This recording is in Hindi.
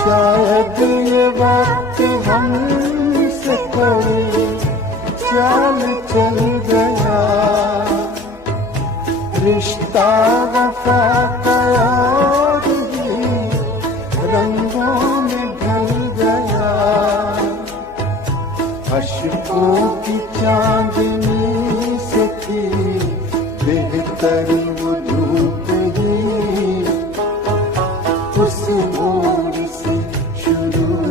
शायद ये वक्त हमसे कोई चाल चल गया, रिश्ता वफा का और भी रंगों में ढल गया। अश्कों की चांदनी से थी बेहतर वो धूप ही, उस ओर से शुरू